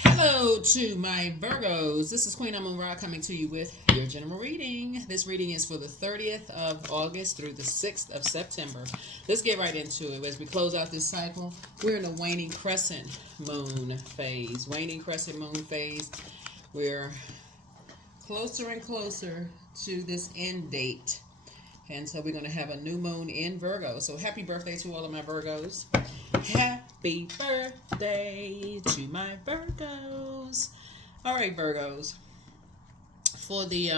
Hello to my Virgos. This is Queen Amun Ra coming to you with your general reading. This reading is for the 30th of August through the 6th of September. Let's get right into it. As we close out this cycle, we're in a waning crescent moon phase. Waning crescent moon phase. We're closer and closer to this end date. And so we're going to have a new moon in Virgo. So happy birthday to all of my Virgos. Happy birthday to my Virgos. All right, Virgos. For the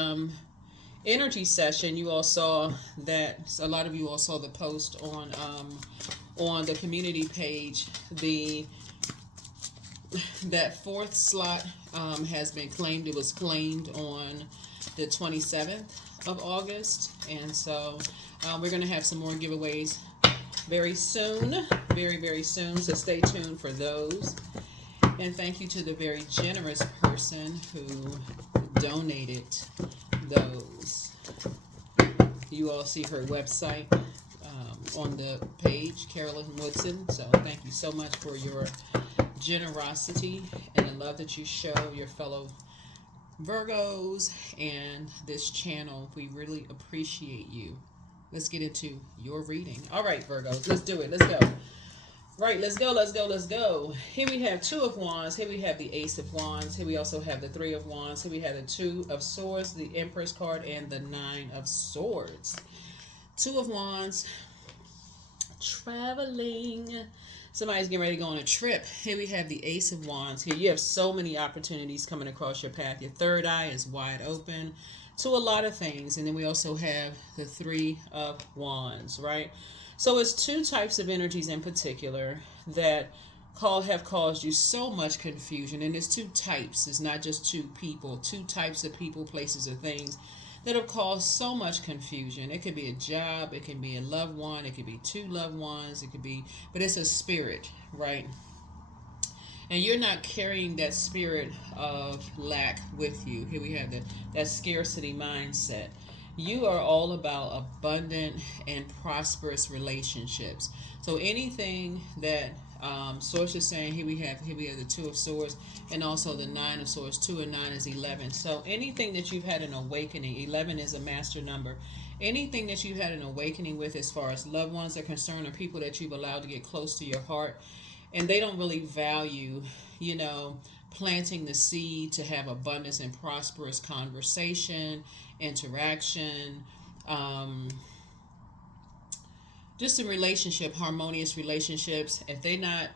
energy session, you all saw that a lot of you all saw the post on the community page. That fourth slot has been claimed. It was claimed on the 27th of August, and so we're going to have some more giveaways very soon, very soon, so stay tuned for those. And thank you to the very generous person who donated those. You all see her website on the page, Carolyn Woodson. So thank you so much for your generosity and the love that you show your fellow Virgos and this channel. We really appreciate you. Let's get into your reading. All right, Virgos, let's do it. Let's go. Right, let's go. Here we have Two of Wands. Here we have the Ace of Wands. Here we also have the Three of Wands. Here we have the Two of Swords, the Empress card, and the Nine of Swords. Two of Wands, traveling. Somebody's getting ready to go on a trip. Here we have the Ace of Wands. Here you have so many opportunities coming across your path. Your third eye is wide open to a lot of things. And then we also have the Three of Wands, right? So it's two types of energies in particular that have caused you so much confusion. And it's two types. It's not just two people. Two types of people, places, or things that have caused so much confusion. It could be a job, it can be a loved one, it could be two loved ones, it could be, but it's a spirit, right? And you're not carrying that spirit of lack with you. Here we have that scarcity mindset. You are all about abundant and prosperous relationships. So anything that Source is saying, here we have the Two of Swords and also the Nine of Swords. 2 and 9 is 11. So anything that you've had an awakening, 11 is a master number. Anything that you've had an awakening with as far as loved ones are concerned, or people that you've allowed to get close to your heart, and they don't really value, planting the seed to have abundance and prosperous conversation, interaction, just in relationship, harmonious relationships. If they're not,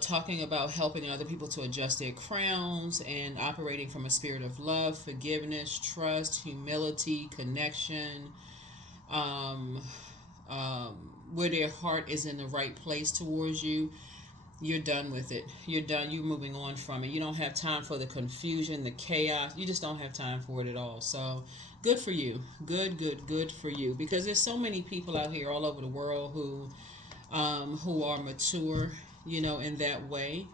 talking about helping other people to adjust their crowns and operating from a spirit of love, forgiveness, trust, humility, connection, where their heart is in the right place towards you, you're done with it. You're done. You're moving on from it. You don't have time for the confusion, the chaos. You just don't have time for it at all. So good for you. Good for you. Because there's so many people out here all over the world who are mature, in that way,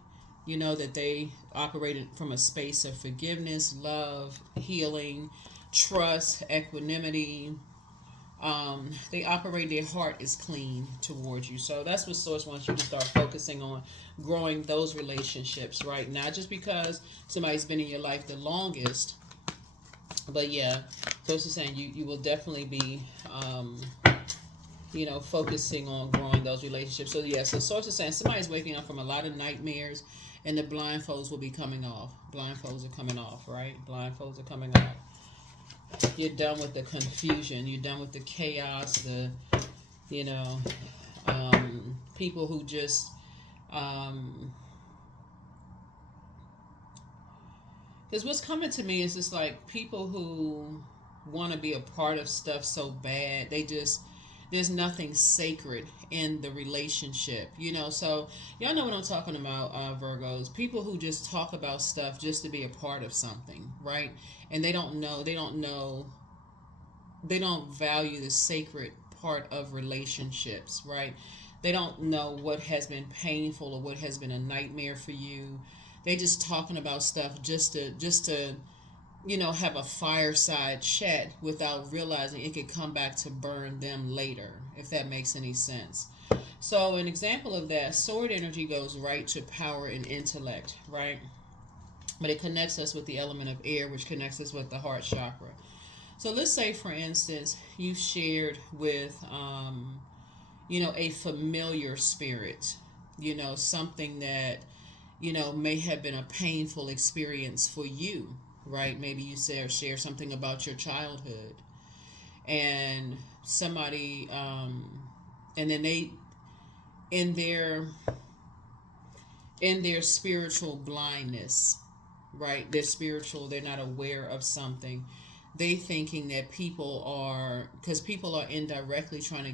that they operated from a space of forgiveness, love, healing, trust, equanimity. They operate, their heart is clean towards you. So that's what Source wants you to start focusing on, growing those relationships, right? Not just because somebody's been in your life the longest, but yeah, Source is saying you will definitely be, focusing on growing those relationships. So yeah, so Source is saying somebody's waking up from a lot of nightmares, and the blindfolds will be coming off. Blindfolds are coming off, right? Blindfolds are coming off. You're done with the confusion. You're done with the chaos. People who just, because what's coming to me is just like people who want to be a part of stuff so bad. There's nothing sacred in the relationship, so y'all know what I'm talking about, Virgos. People who just talk about stuff just to be a part of something, right? And they don't value the sacred part of relationships, right? They don't know what has been painful or what has been a nightmare for you. They just talking about stuff just to have a fireside chat without realizing it could come back to burn them later, if that makes any sense. So an example of that, sword energy goes right to power and intellect, right? but it connects us with the element of air, which connects us with the heart chakra. So let's say, for instance, you shared with, a familiar spirit, something that, may have been a painful experience for you, right? Maybe you share something about your childhood, and somebody, and then they, in their spiritual blindness, right? They're not aware of something. They thinking that because people are indirectly trying to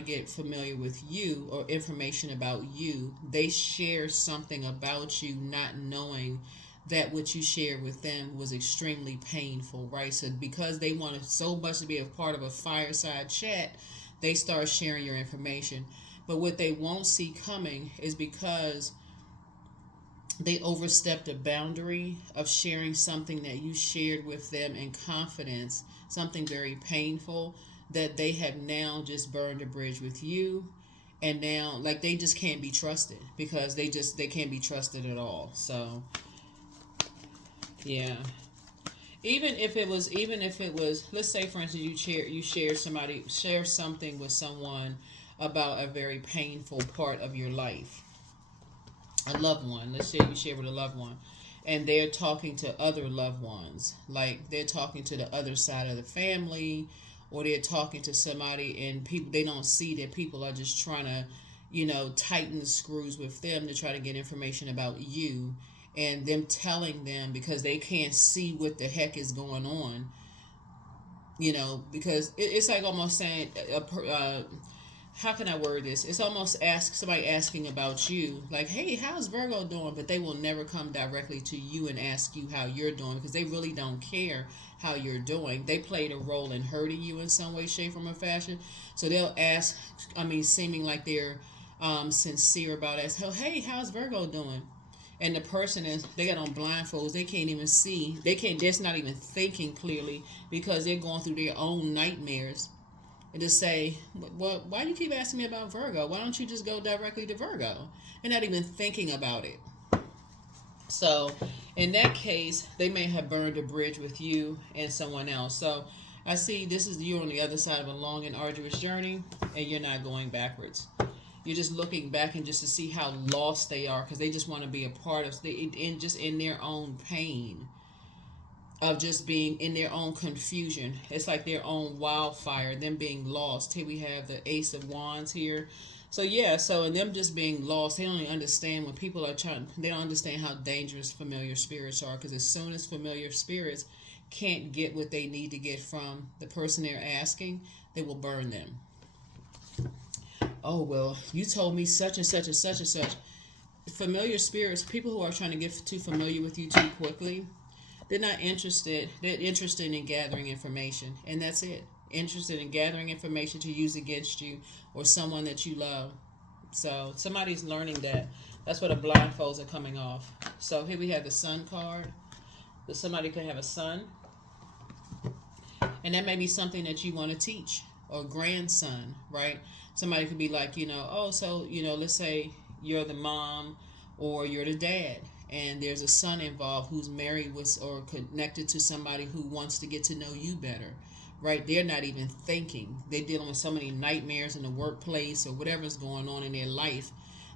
get familiar with you or information about you. They share something about you, not knowing that what you shared with them was extremely painful, right? So because they wanted so much to be a part of a fireside chat, they start sharing your information. But what they won't see coming is because they overstepped a boundary of sharing something that you shared with them in confidence, something very painful, that they have now just burned a bridge with you. And now, like, they just can't be trusted, because they can't be trusted at all. So yeah, even if it was, let's say, for instance, you share something with someone about a very painful part of your life, a loved one. Let's say you share with a loved one, and they're talking to other loved ones, like they're talking to the other side of the family, or they're talking to somebody, and people, they don't see that people are just trying to, tighten the screws with them to try to get information about you, and them telling them, because they can't see what the heck is going on, because it's like almost saying, how can I word this? It's almost somebody asking about you, like, hey, how's Virgo doing? But they will never come directly to you and ask you how you're doing, because they really don't care how you're doing. They played a role in hurting you in some way, shape, form, or fashion. So they'll ask, seeming like they're sincere about it. So, hey, how's Virgo doing? And the person they got on blindfolds. They can't even see. They're not even thinking clearly, because they're going through their own nightmares. And to say, well, why do you keep asking me about Virgo? Why don't you just go directly to Virgo? And not even thinking about it. So in that case, they may have burned a bridge with you and someone else. So I see this is you on the other side of a long and arduous journey, and you're not going backwards. You're just looking back and just to see how lost they are, because they just want to be a part of, in their own pain of just being in their own confusion. It's like their own wildfire, them being lost. Here we have the Ace of Wands here. So yeah, and them just being lost, they don't even understand when people are they don't understand how dangerous familiar spirits are, because as soon as familiar spirits can't get what they need to get from the person they're asking, they will burn them. Oh, well, you told me such and such and such and such. Familiar spirits, people who are trying to get too familiar with you too quickly, they're not interested. They're interested in gathering information, and that's it. Interested in gathering information to use against you or someone that you love. So somebody's learning that. That's where the blindfolds are coming off. So here we have the Sun card. That somebody could have a son, and that may be something that you want to teach, or grandson, right? Somebody could be like, let's say you're the mom or you're the dad, and there's a son involved who's married with or connected to somebody who wants to get to know you better, right? They're not even thinking. They're dealing with so many nightmares in the workplace or whatever's going on in their life.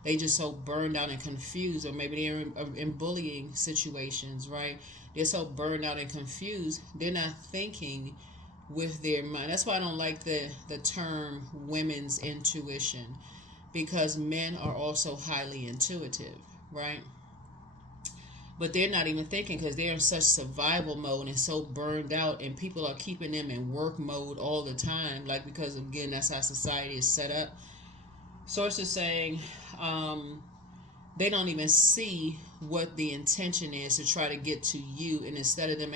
They just so burned out and confused, or maybe they're in bullying situations, right? They're so burned out and confused, they're not thinking with their mind. That's why I don't like the term women's intuition, because men are also highly intuitive, right? But they're not even thinking, because they're in such survival mode and so burned out, and people are keeping them in work mode all the time, like, because again, that's how society is set up. Source is saying they don't even see what the intention is to try to get to you, and instead of them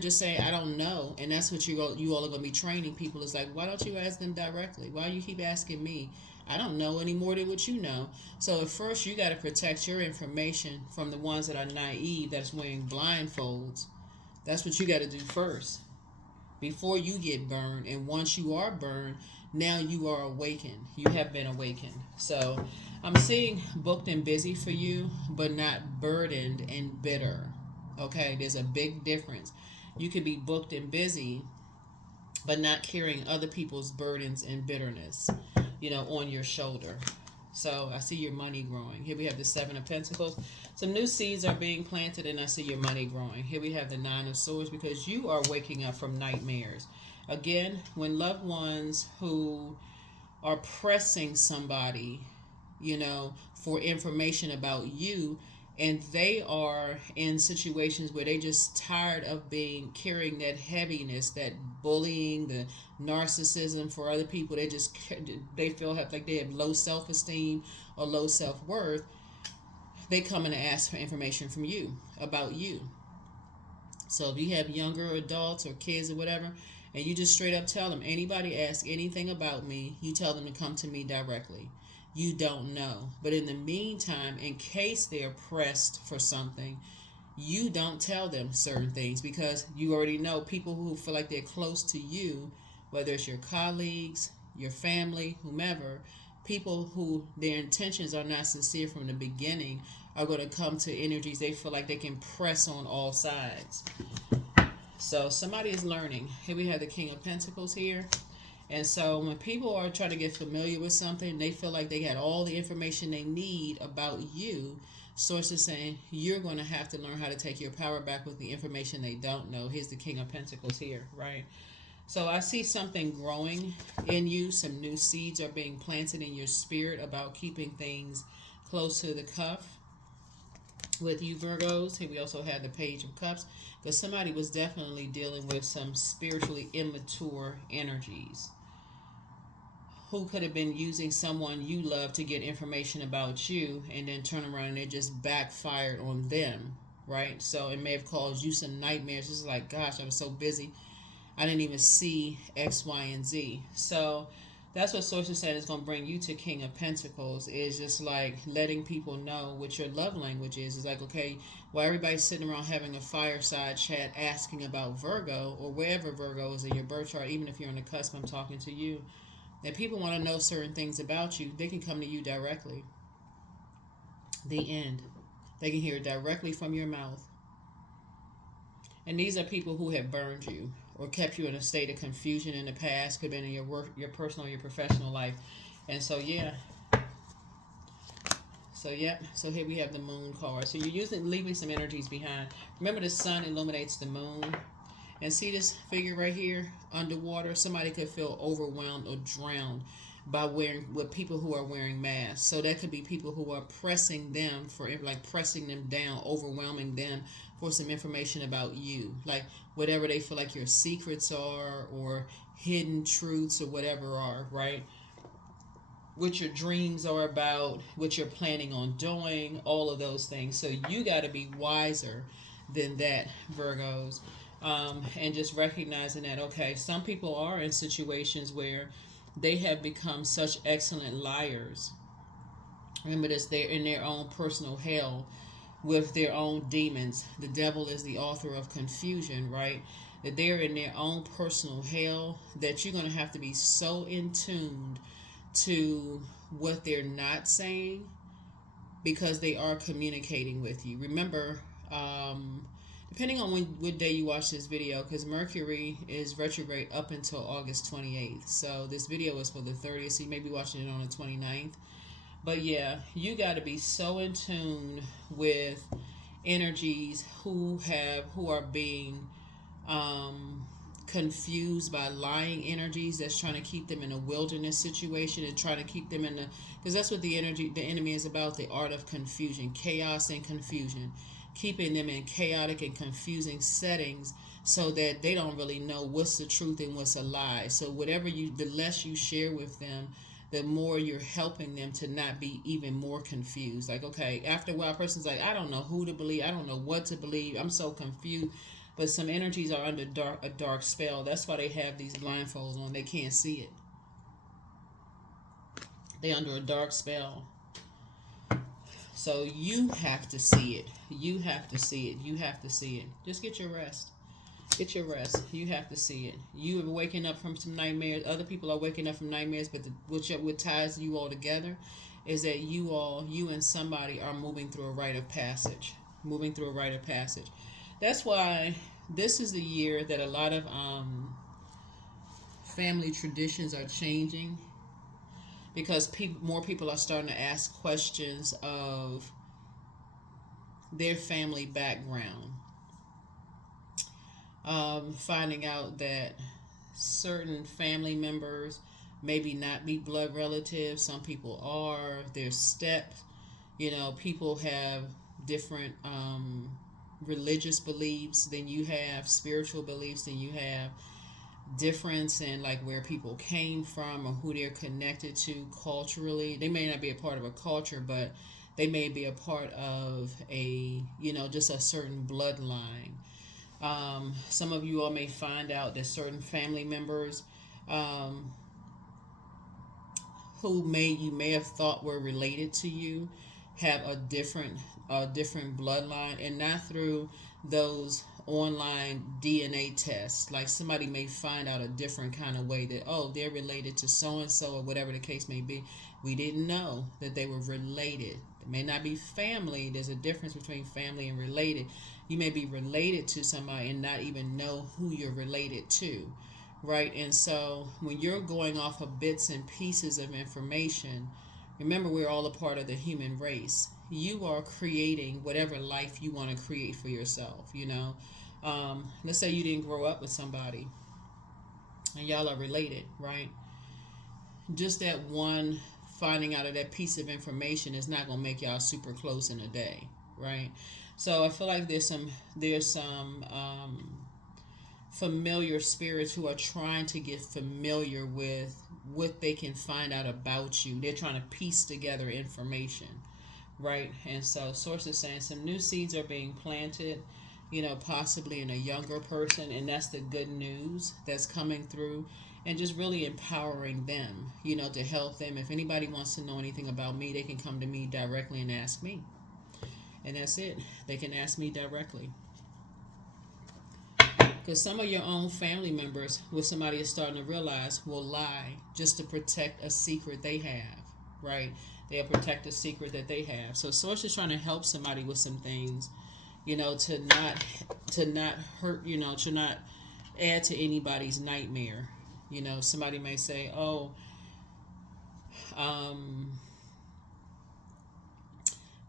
just saying, I don't know, and that's what you all are going to be training people, is like, why don't you ask them directly? Why do you keep asking me? I don't know any more than what you know. So at first, you got to protect your information from the ones that are naive, that's wearing blindfolds. That's what you got to do first, before you get burned. And once you are burned, now you are awakened. You have been awakened. So I'm seeing booked and busy for you, but not burdened and bitter. Okay, there's a big difference. You could be booked and busy, but not carrying other people's burdens and bitterness, on your shoulder. So I see your money growing. Here we have the Seven of Pentacles. Some new seeds are being planted, and I see your money growing. Here we have the Nine of Swords, because you are waking up from nightmares. Again, when loved ones who are pressing somebody, for information about you, and they are in situations where they just tired of being carrying that heaviness, that bullying, the narcissism for other people. They feel like they have low self-esteem or low self-worth. They come in and ask for information from you about you. So if you have younger adults or kids or whatever, and you just straight up tell them, anybody ask anything about me, you tell them to come to me directly. You don't know. But in the meantime, in case they're pressed for something, you don't tell them certain things, because you already know people who feel like they're close to you, whether it's your colleagues, your family, whomever, people who their intentions are not sincere from the beginning are going to come to energies they feel like they can press on all sides. So somebody is learning. Here we have the King of Pentacles here. And so when people are trying to get familiar with something, they feel like they got all the information they need about you. Sources saying you're going to have to learn how to take your power back with the information they don't know. Here's the King of Pentacles here, right? So I see something growing in you. Some new seeds are being planted in your spirit about keeping things close to the cuff with you Virgos. Here we also have the Page of Cups, because somebody was definitely dealing with some spiritually immature energies, who could have been using someone you love to get information about you, and then turn around and it just backfired on them, right? So it may have caused you some nightmares. It's like, gosh, I was so busy, I didn't even see X, Y, and Z. So that's what sources said is going to bring you to King of Pentacles, is just like letting people know what your love language is. It's like, okay, while everybody's sitting around having a fireside chat asking about Virgo, or wherever Virgo is in your birth chart, even if you're on the cusp, I'm talking to you, and people want to know certain things about you, they can come to you directly. The end. They can hear it directly from your mouth. And these are people who have burned you or kept you in a state of confusion in the past. Could have been in your work, your personal, your professional life. And so, yeah. So here we have the Moon card. So you're leaving some energies behind. Remember, the sun illuminates the moon. And see this figure right here underwater? Somebody could feel overwhelmed or drowned with people who are wearing masks. So that could be people who are pressing them pressing them down, overwhelming them for some information about you, like whatever they feel like your secrets are, or hidden truths, or whatever are, right? What your dreams are about, what you're planning on doing, all of those things. So you got to be wiser than that, Virgos. And just recognizing that, okay, some people are in situations where they have become such excellent liars. Remember this, they're in their own personal hell with their own demons. The devil is the author of confusion, right? That they're in their own personal hell, that you're going to have to be so in tune to what they're not saying, because they are communicating with you. Remember, depending on what day you watch this video, because Mercury is retrograde up until August 28th. So this video is for the 30th, so you may be watching it on the 29th. But yeah, you got to be so in tune with energies who are being confused by lying energies that's trying to keep them in a wilderness situation, and trying to keep them in because that's what the enemy is about, the art of confusion, chaos and confusion, keeping them in chaotic and confusing settings so that they don't really know what's the truth and what's a lie. So the less you share with them, the more you're helping them to not be even more confused. Like, okay, after a while, a person's like, I don't know who to believe. I don't know what to believe. I'm so confused. But some energies are under a dark spell. That's why they have these blindfolds on. They can't see it. They're under a dark spell. So you have to see it. You have to see it. You have to see it. Just get your rest. Get your rest. You have to see it. You are waking up from some nightmares. Other people are waking up from nightmares, but what ties you all together is that you and somebody are moving through a rite of passage. Moving through a rite of passage. That's why this is the year that a lot of family traditions are changing, because more people are starting to ask questions of their family background. Finding out that certain family members maybe not be blood relatives. Some people are. They're steps. People have different religious beliefs than you have, spiritual beliefs than you have, difference in like where people came from or who they're connected to culturally. They may not be a part of a culture, but they may be a part of just a certain bloodline. Some of you all may find out that certain family members who you may have thought were related to you have a different bloodline, and not through those online DNA tests. Like somebody may find out a different kind of way that, oh, they're related to so and so, or whatever the case may be. We didn't know that they were related. It may not be family. There's a difference between family and related. You may be related to somebody and not even know who you're related to, right? And so when you're going off of bits and pieces of information, remember, we're all a part of the human race. You are creating whatever life you want to create for yourself. Let's say you didn't grow up with somebody and y'all are related, right? Just that one finding out of that piece of information is not going to make y'all super close in a day, right? So I feel like there's some familiar spirits who are trying to get familiar with what they can find out about you. They're trying to piece together information, right? And so source is saying some new seeds are being planted, possibly in a younger person, and that's the good news that's coming through, and just really empowering them, to help them. If anybody wants to know anything about me, they can come to me directly and ask me. And that's it. They can ask me directly. Because some of your own family members, what somebody is starting to realize, will lie just to protect a secret they have, right? They'll protect a secret that they have. So source is trying to help somebody with some things, to not hurt, to not add to anybody's nightmare. Somebody may say, oh,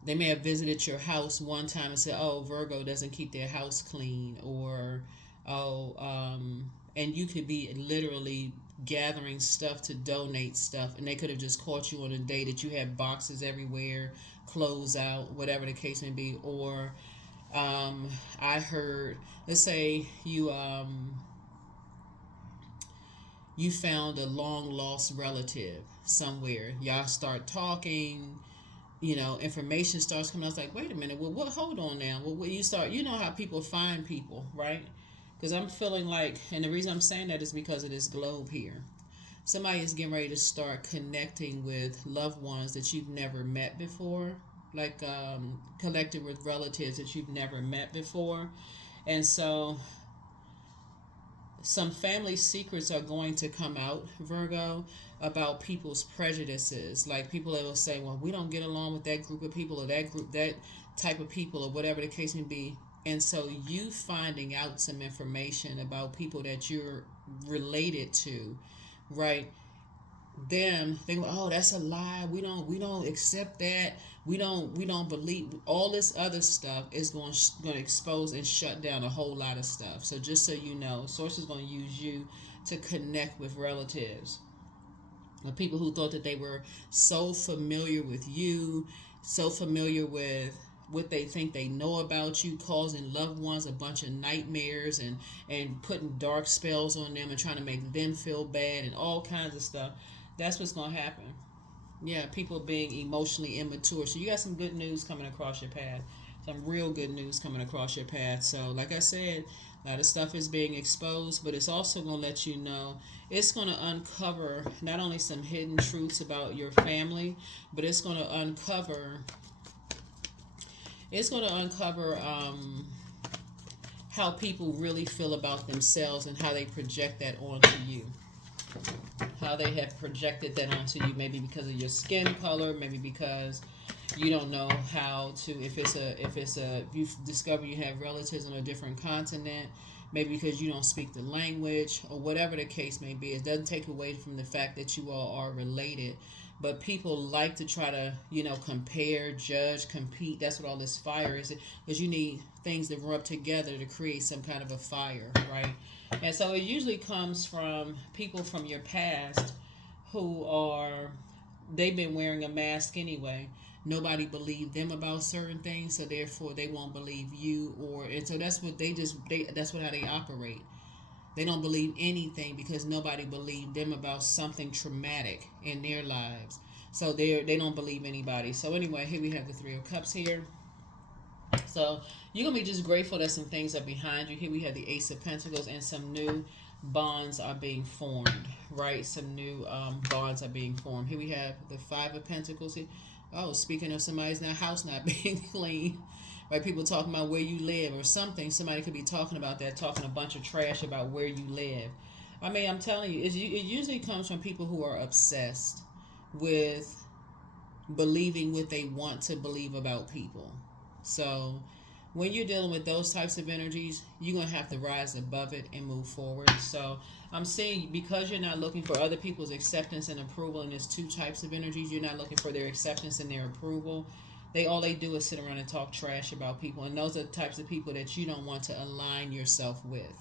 they may have visited your house one time and said, oh, Virgo doesn't keep their house clean, or and you could be literally gathering stuff to donate stuff, and they could have just caught you on a day that you had boxes everywhere, clothes out, whatever the case may be. Or I heard, let's say you found a long lost relative somewhere. Y'all start talking, information starts coming. I was like, wait a minute, well, what? Hold on now. Well, you start, how people find people, right? Because I'm feeling like, and the reason I'm saying that is because of this globe here. Somebody is getting ready to start connecting with loved ones that you've never met before, like connected with relatives that you've never met before. And so some family secrets are going to come out, Virgo, about people's prejudices. Like people that will say, well, we don't get along with that group of people, or that group, that type of people, or whatever the case may be. And so you finding out some information about people that you're related to, right? Them, they go, oh, that's a lie. We don't accept that. We don't believe. All this other stuff is going to expose and shut down a whole lot of stuff. So just so you know, source is going to use you to connect with relatives, or people who thought that they were so familiar with you, so familiar with what they think they know about you, causing loved ones a bunch of nightmares and putting dark spells on them and trying to make them feel bad and all kinds of stuff. That's what's going to happen. Yeah, people being emotionally immature. So you got some good news coming across your path. Some real good news coming across your path. So like I said, a lot of stuff is being exposed, but it's also going to let you know, it's going to uncover not only some hidden truths about your family, but it's going to uncover how people really feel about themselves and how they project that onto you. How they have projected that onto you, maybe because of your skin color, maybe because you don't know how to, if you discover you have relatives on a different continent, maybe because you don't speak the language, or whatever the case may be. It doesn't take away from the fact that you all are related, but people like to try to, compare, judge, compete. That's what all this fire is, because you need things that rub together to create some kind of a fire, right? And so it usually comes from people from your past who are, they've been wearing a mask anyway. Nobody believed them about certain things, so therefore they won't believe you. And so that's what that's what how they operate. They don't believe anything because nobody believed them about something traumatic in their lives. So they don't believe anybody. So anyway, here we have the Three of Cups here. So you're going to be just grateful that some things are behind you. Here we have the Ace of Pentacles, and some new bonds are being formed, right? Some new bonds are being formed. Here we have the Five of Pentacles here. Oh, speaking of somebody's house not being clean, right? People talking about where you live or something. Somebody could be talking about that, talking a bunch of trash about where you live. I mean, I'm telling you, it usually comes from people who are obsessed with believing what they want to believe about people. So when you're dealing with those types of energies, you're going to have to rise above it and move forward. So I'm saying, because you're not looking for other people's acceptance and approval, and there's two types of energies, you're not looking for their acceptance and their approval. All they do is sit around and talk trash about people. And those are the types of people that you don't want to align yourself with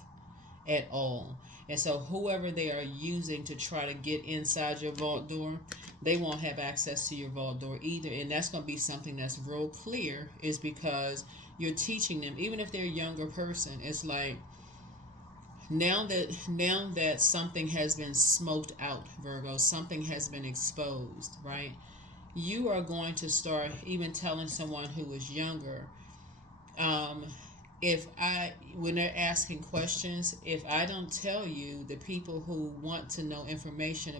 at all. And so whoever they are using to try to get inside your vault door, they won't have access to your vault door either. And that's going to be something that's real clear, is because you're teaching them, even if they're a younger person. It's like, now that something has been smoked out, Virgo, something has been exposed, right? You are going to start even telling someone who is younger, when they're asking questions, if I don't tell you, the people who want to know information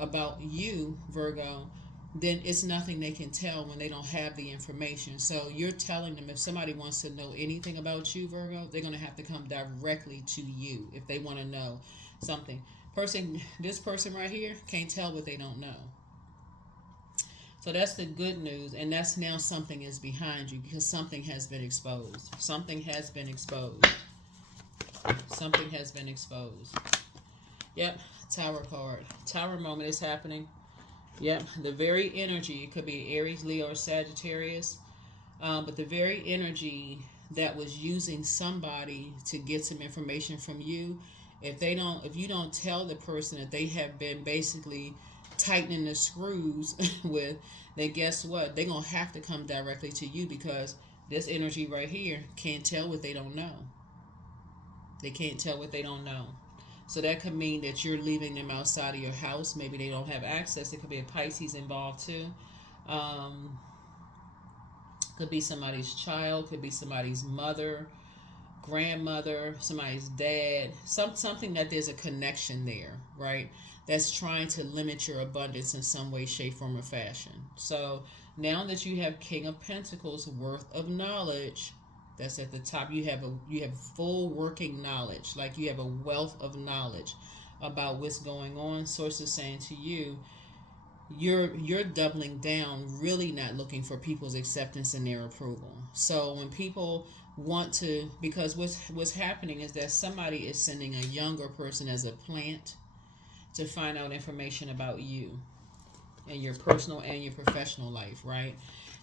about you, Virgo, then it's nothing they can tell when they don't have the information. So you're telling them, if somebody wants to know anything about you, Virgo, they're going to have to come directly to you if they want to know something. This person right here can't tell what they don't know. So that's the good news, and that's now something is behind you, because something has been exposed. Something has been exposed. Something has been exposed. Yep, Tower card. Tower moment is happening. Yep, the very energy, it could be Aries, Leo, or Sagittarius, but the very energy that was using somebody to get some information from you, if you don't tell the person that they have been basically tightening the screws with, then guess what? They're going to have to come directly to you, because this energy right here can't tell what they don't know. They can't tell what they don't know. So that could mean that you're leaving them outside of your house. Maybe they don't have access. It could be a Pisces involved too. Could be somebody's child. Could be somebody's mother, grandmother, somebody's dad. Something that there's a connection there, right? That's trying to limit your abundance in some way, shape, form, or fashion. So now that you have King of Pentacles worth of knowledge, that's at the top. You have full working knowledge, like you have a wealth of knowledge about what's going on. Source is saying to you, you're doubling down, really not looking for people's acceptance and their approval. So when people want to, because what's happening is that somebody is sending a younger person as a plant to find out information about you and your personal and your professional life, right?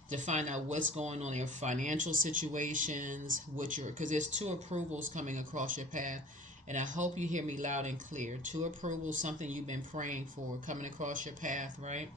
To find out what's going on in your financial situations, because there's two approvals coming across your path, and I hope you hear me loud and clear. Two approvals, something you've been praying for, coming across your path, right?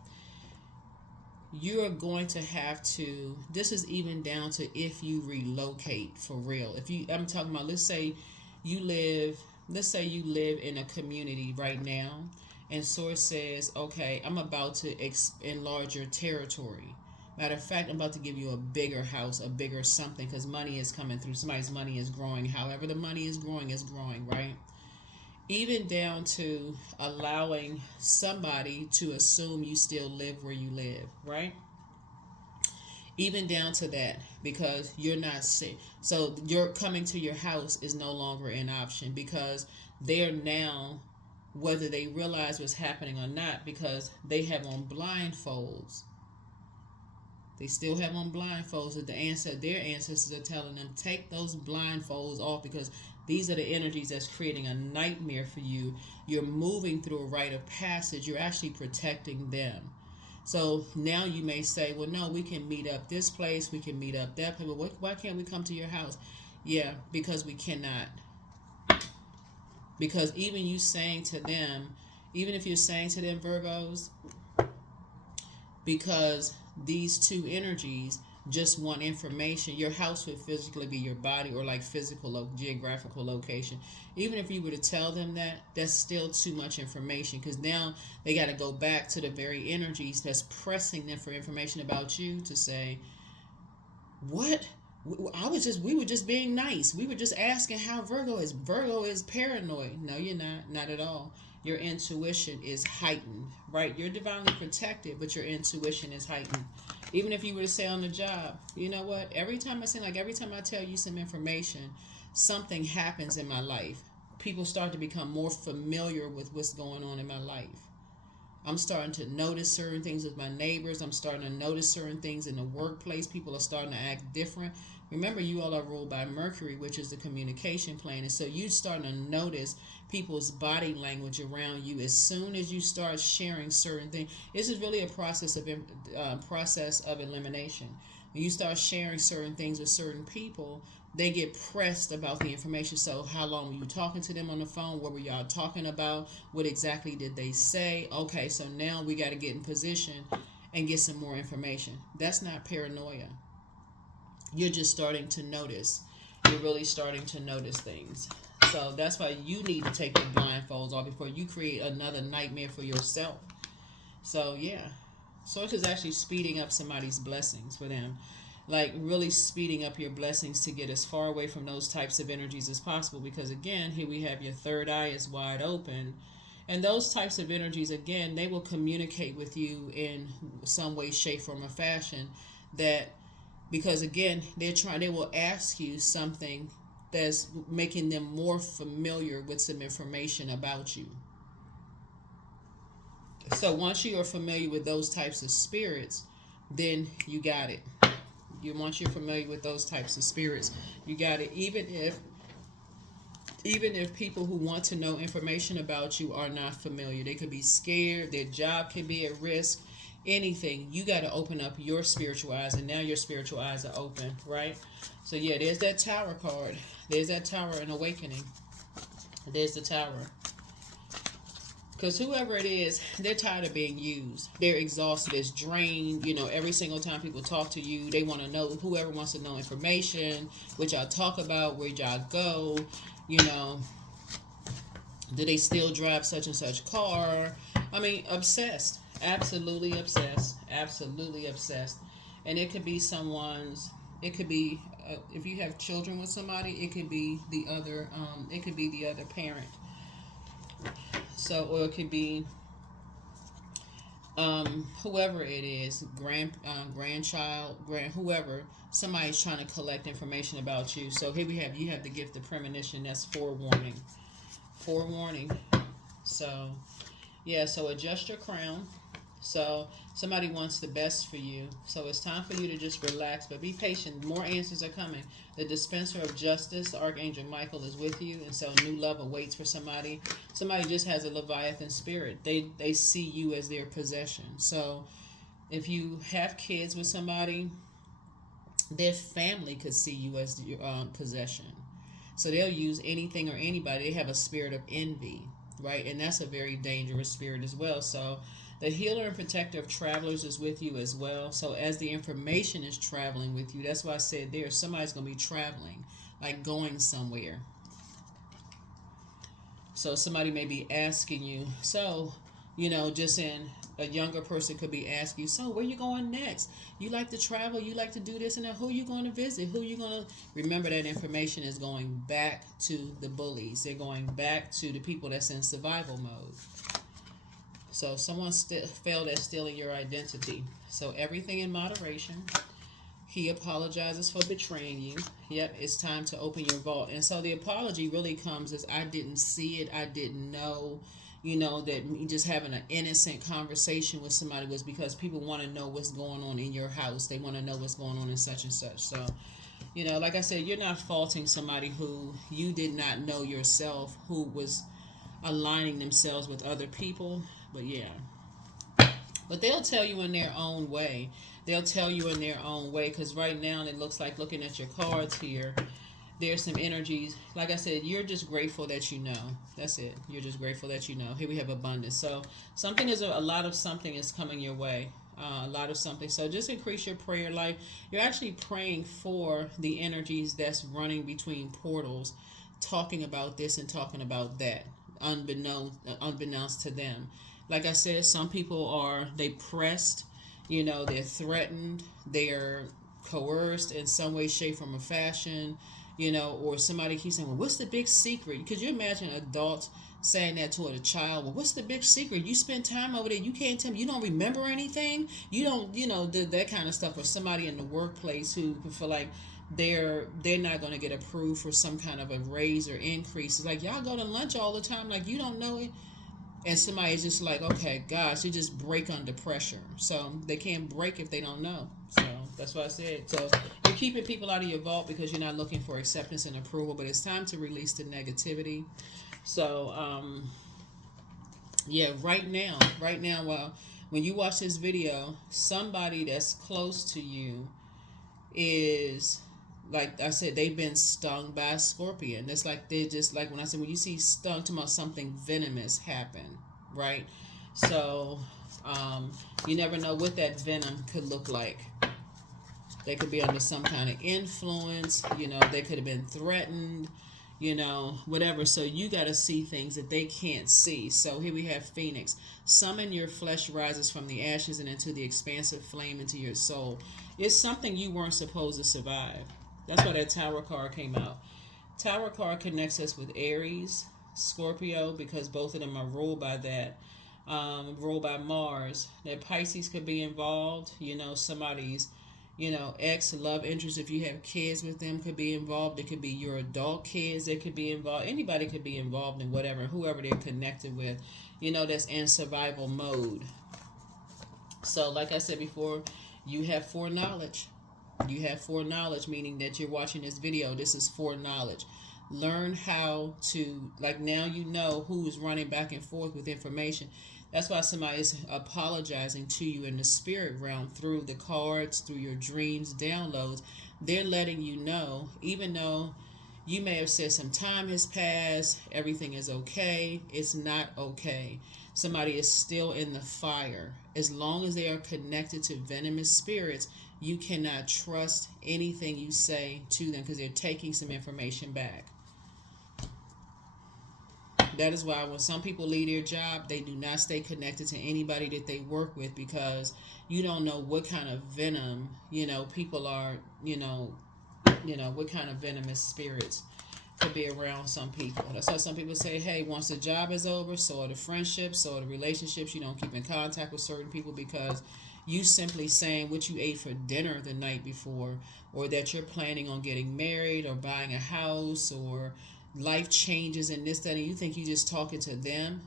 You are going to have to, this is even down to if you relocate for real. I'm talking about, let's say you live in a community right now, and Source says, okay, I'm about to enlarge your territory. Matter of fact, I'm about to give you a bigger house, a bigger something, because money is coming through. Somebody's money is growing. However the money is growing, right? Even down to allowing somebody to assume you still live where you live, right? even down to that, because you're not sick. So your coming to your house is no longer an option, because they're now, whether they realize what's happening or not, because they have on blindfolds. They still have on blindfolds that their ancestors are telling them, take those blindfolds off, because these are the energies that's creating a nightmare for you. You're moving through a rite of passage. You're actually protecting them. So now you may say, well, no, we can meet up this place, we can meet up that place. But why can't we come to your house? Yeah, because we cannot. Because even you saying to them, even if you're saying to them, Virgos, because these two energies just want information. Your house would physically be your body, or like physical geographical location. Even if you were to tell them that, that's still too much information, because now they got to go back to the very energies that's pressing them for information about you to say, what? We were just being nice. We were just asking how Virgo is. Virgo is paranoid. No, you're not. Not at all. Your intuition is heightened, right? You're divinely protected, but your intuition is heightened. Even if you were to say on the job, you know what? Every time I tell you some information, something happens in my life. People start to become more familiar with what's going on in my life. I'm starting to notice certain things with my neighbors. I'm starting to notice certain things in the workplace. People are starting to act different. Remember, you all are ruled by Mercury, which is the communication planet. So you're starting to notice people's body language around you as soon as you start sharing certain things. This is really a process of elimination. When you start sharing certain things with certain people, they get pressed about the information. So how long were you talking to them on the phone? What were y'all talking about? What exactly did they say? Okay, so now we got to get in position and get some more information. That's not paranoia. You're just starting to notice. You're really starting to notice things. So that's why you need to take the blindfolds off before you create another nightmare for yourself. So yeah, Source is actually speeding up somebody's blessings for them. Like really speeding up your blessings to get as far away from those types of energies as possible. Because again, here we have your third eye is wide open. And those types of energies, again, they will communicate with you in some way, shape, form, or fashion. That because again, they will ask you something that's making them more familiar with some information about you. So once you are familiar with those types of spirits, then you got it. Once you're familiar with those types of spirits, you got it. Even if people who want to know information about you are not familiar, they could be scared, their job could be at risk, anything. You got to open up your spiritual eyes, and now your spiritual eyes are open, right? So yeah, there's that Tower card. There's that Tower and Awakening. There's the Tower. Because whoever it is, they're tired of being used. They're exhausted, it's drained. Every single time people talk to you, they want to know, whoever wants to know information, what y'all talk about, where y'all go, do they still drive such and such car? I mean, obsessed. Absolutely obsessed. Absolutely obsessed. And it could be if you have children with somebody, it could be the other parent. So, or it could be whoever it is, grandchild, whoever. Somebody's trying to collect information about you. So here you have the gift of premonition. That's forewarning. Forewarning. So, yeah. So adjust your crown. So somebody wants the best for you. So it's time for you to just relax, but be patient. More answers are coming. The dispenser of justice, Archangel Michael, is with you, and so new love awaits for somebody. Somebody just has a Leviathan spirit. They see you as their possession. So if you have kids with somebody, their family could see you as your possession. So they'll use anything or anybody. They have a spirit of envy, right? And that's a very dangerous spirit as well. So the healer and protector of travelers is with you as well. So as the information is traveling with you, that's why I said somebody's going to be traveling, like going somewhere. So somebody may be asking you. So, just in a younger person could be asking you, so where you going next? You like to travel? You like to do this and that? Who you going to visit? Who you going to... Remember, that information is going back to the bullies. They're going back to the people that's in survival mode. So someone failed at stealing your identity. So everything in moderation. He apologizes for betraying you. Yep, it's time to open your vault. And so the apology really comes as I didn't see it, I didn't know, that me just having an innocent conversation with somebody was because people want to know what's going on in your house. They want to know what's going on in such and such. So, like I said, you're not faulting somebody who you did not know yourself, who was aligning themselves with other people. But yeah. But they'll tell you in their own way. They'll tell you in their own way, because right now it looks like, looking at your cards here, there's some energies. Like I said, you're just grateful that you know. That's it. You're just grateful that you know. Here we have abundance. So something is, a lot of something is coming your way. A lot of something. So just increase your prayer life. You're actually praying for the energies that's running between portals, talking about this and talking about that, unbeknownst to them. Like I said, some people they pressed, they're threatened, they're coerced in some way, shape, form, or fashion, or somebody keeps saying, well, what's the big secret? Could you imagine adults saying that to a child? Well, what's the big secret? You spend time over there, you can't tell me, you don't remember anything? You don't, that kind of stuff. Or somebody in the workplace who feel like they're not going to get approved for some kind of a raise or increase. It's like, y'all go to lunch all the time, like you don't know it. And somebody's just like, okay, gosh, they just break under pressure. So they can't break if they don't know. So that's what I said. So you're keeping people out of your vault because you're not looking for acceptance and approval, but it's time to release the negativity. So, yeah, right now, when you watch this video, somebody that's close to you is, like I said, they've been stung by a scorpion. It's like they're just like, when I said, when you see stung, to about something venomous happen, right? So you never know what that venom could look like. They could be under some kind of influence, they could have been threatened, whatever. So you got to see things that they can't see. So here we have Phoenix. Summon your flesh rises from the ashes and into the expansive flame into your soul. It's something you weren't supposed to survive. That's why that Tower card came out. Tower card connects us with Aries, Scorpio, because both of them are ruled by that. Ruled by Mars. That Pisces could be involved. Somebody's, ex love interest, if you have kids with them, could be involved. It could be your adult kids that could be involved. Anybody could be involved in whatever, whoever they're connected with, that's in survival mode. So like I said before, you have foreknowledge. You have foreknowledge, meaning that you're watching this video. This is foreknowledge. Learn how to, like, now you know who's running back and forth with information. That's why somebody is apologizing to you in the spirit realm through the cards, through your dreams, downloads. They're letting you know, even though you may have said some time has passed, everything is okay, it's not okay. Somebody is still in the fire. As long as they are connected to venomous spirits, you cannot trust anything you say to them because they're taking some information back. That is why when some people leave their job, they do not stay connected to anybody that they work with, because you don't know what kind of venom, people are, what kind of venomous spirits could be around some people. That's why some people say, hey, once the job is over, so are the friendships, so are the relationships. You don't keep in contact with certain people because you simply saying what you ate for dinner the night before, or that you're planning on getting married or buying a house, or life changes and this, that, and you think you just talking to them.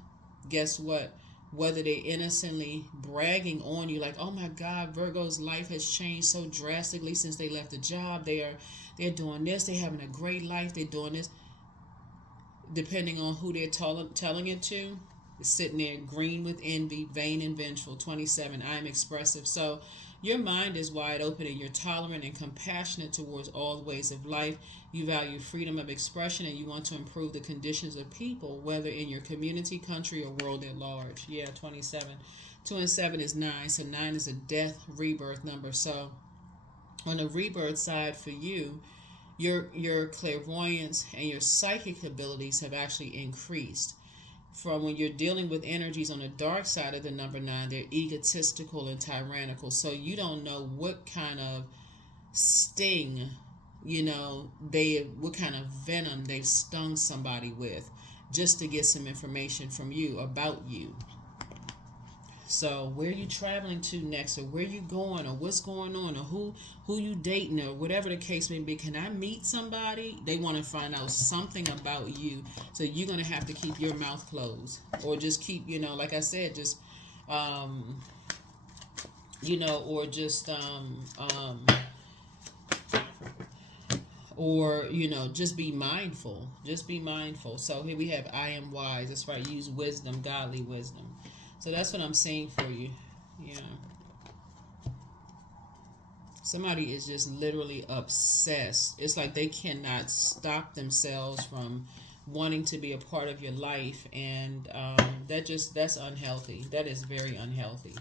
Guess what? Whether they innocently bragging on you like, oh my God, Virgo's life has changed so drastically since they left the job. They're doing this. They're having a great life. They're doing this. Depending on who they're telling it to, sitting there green with envy, vain and vengeful. 27, I am expressive. So your mind is wide open and you're tolerant and compassionate towards all ways of life. You value freedom of expression and you want to improve the conditions of people, whether in your community, country, or world at large. Yeah, 27. 2 and 7 is 9. So 9 is a death rebirth number. So on the rebirth side for you, your clairvoyance and your psychic abilities have actually increased. From when you're dealing with energies on the dark side of the number 9, they're egotistical and tyrannical. So you don't know what kind of sting, what kind of venom they've stung somebody with just to get some information from you about you. So where you traveling to next, or where you going, or what's going on, or who you dating, or whatever the case may be. Can I meet somebody? They want to find out something about you. So you're gonna have to keep your mouth closed, or just keep, like I said, just or just or just be mindful. Just be mindful. So here we have I am wise. That's right. Use wisdom, godly wisdom. So that's what I'm saying for you. Yeah. Somebody is just literally obsessed. It's like they cannot stop themselves from wanting to be a part of your life, and that's unhealthy. That is very unhealthy.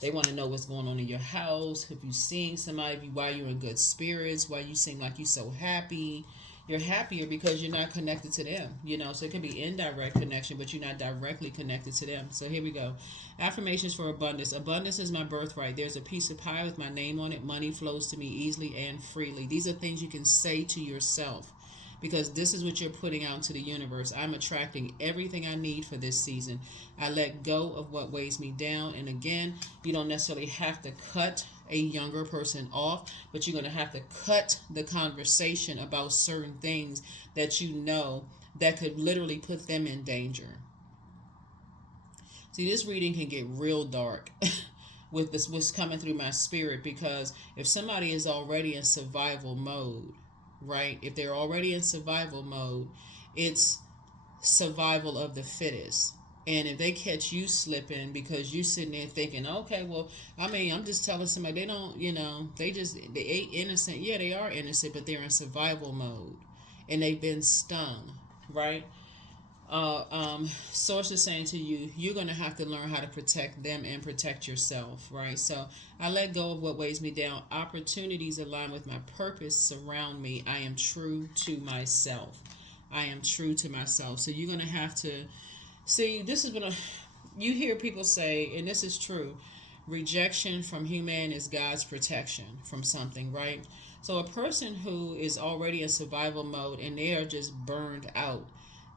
They want to know what's going on in your house. If you're seeing somebody, why you're in good spirits, why you seem like you're so happy. You're happier because you're not connected to them, So it can be indirect connection, but you're not directly connected to them. So here we go. Affirmations for abundance. Abundance is my birthright. There's a piece of pie with my name on it. Money flows to me easily and freely. These are things you can say to yourself, because this is what you're putting out into the universe. I'm attracting everything I need for this season. I let go of what weighs me down. And again, you don't necessarily have to cut a younger person off, but you're going to have to cut the conversation about certain things that that could literally put them in danger. See, this reading can get real dark with this, what's coming through my spirit, because if somebody is already in survival mode, right? If they're already in survival mode, it's survival of the fittest. And if they catch you slipping because you sitting there thinking, okay, well, I'm just telling somebody, they don't, they ain't innocent. Yeah, they are innocent, but they're in survival mode and they've been stung, right? Source is saying to you, you're going to have to learn how to protect them and protect yourself, right? So I let go of what weighs me down. Opportunities align with my purpose surround me. I am true to myself. I am true to myself. So you're going to have to see, this is what you hear people say, and this is true. Rejection from human is God's protection from something, right? So a person who is already in survival mode and they are just burned out,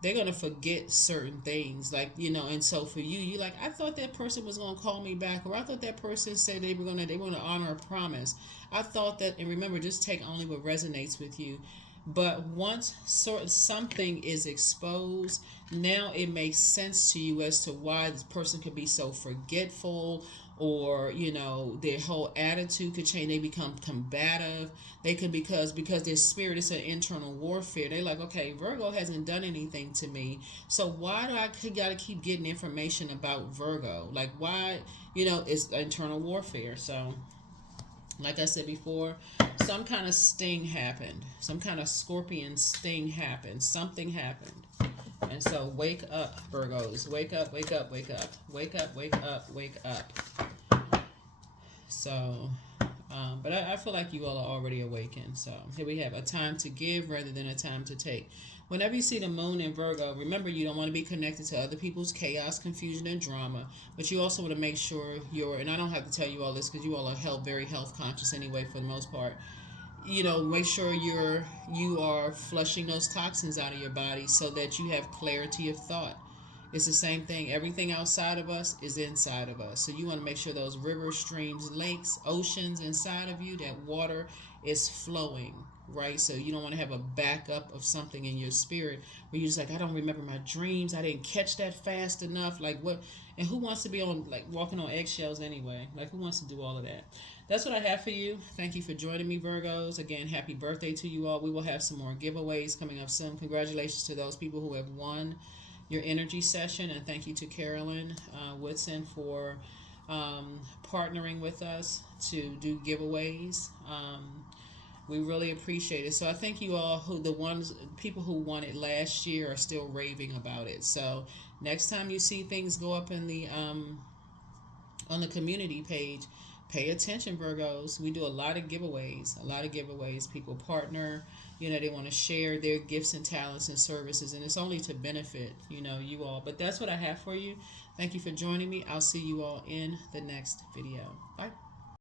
they're going to forget certain things, like, and so for you like, I thought that person was going to call me back, or I thought that person said they want to honor a promise. I thought that, and remember, just take only what resonates with you. But once something is exposed, now it makes sense to you as to why this person could be so forgetful, or their whole attitude could change. They become combative. They can, because their spirit is an internal warfare. They're like, okay, Virgo hasn't done anything to me, so why do I gotta keep getting information about Virgo? Like, why? It's internal warfare. So like I said before, some kind of sting happened. Some kind of scorpion sting happened. Something happened. And so wake up, Virgos. Wake up, wake up, wake up. Wake up, wake up, wake up. So, but I feel like you all are already awakened. So here we have a time to give rather than a time to take. Whenever you see the moon in Virgo, remember, you don't want to be connected to other people's chaos, confusion, and drama. But you also want to make sure and I don't have to tell you all this because you all are very health conscious anyway for the most part. Make sure you are flushing those toxins out of your body so that you have clarity of thought. It's the same thing. Everything outside of us is inside of us. So you want to make sure those rivers, streams, lakes, oceans inside of you, that water is flowing, right? So you don't want to have a backup of something in your spirit where you're just like, I don't remember my dreams. I didn't catch that fast enough. Like what? And who wants to be walking on eggshells anyway? Like, who wants to do all of that? That's what I have for you. Thank you for joining me, Virgos. Again, happy birthday to you all. We will have some more giveaways coming up soon. Congratulations to those people who have won your energy session, and thank you to Carolyn Woodson for partnering with us to do giveaways. We really appreciate it. So I think you all people who won it last year are still raving about it. So next time you see things go up in the on the community page, pay attention, Virgos. We do a lot of giveaways. People partner. They want to share their gifts and talents and services, and it's only to benefit, you all. But that's what I have for you. Thank you for joining me. I'll see you all in the next video. Bye.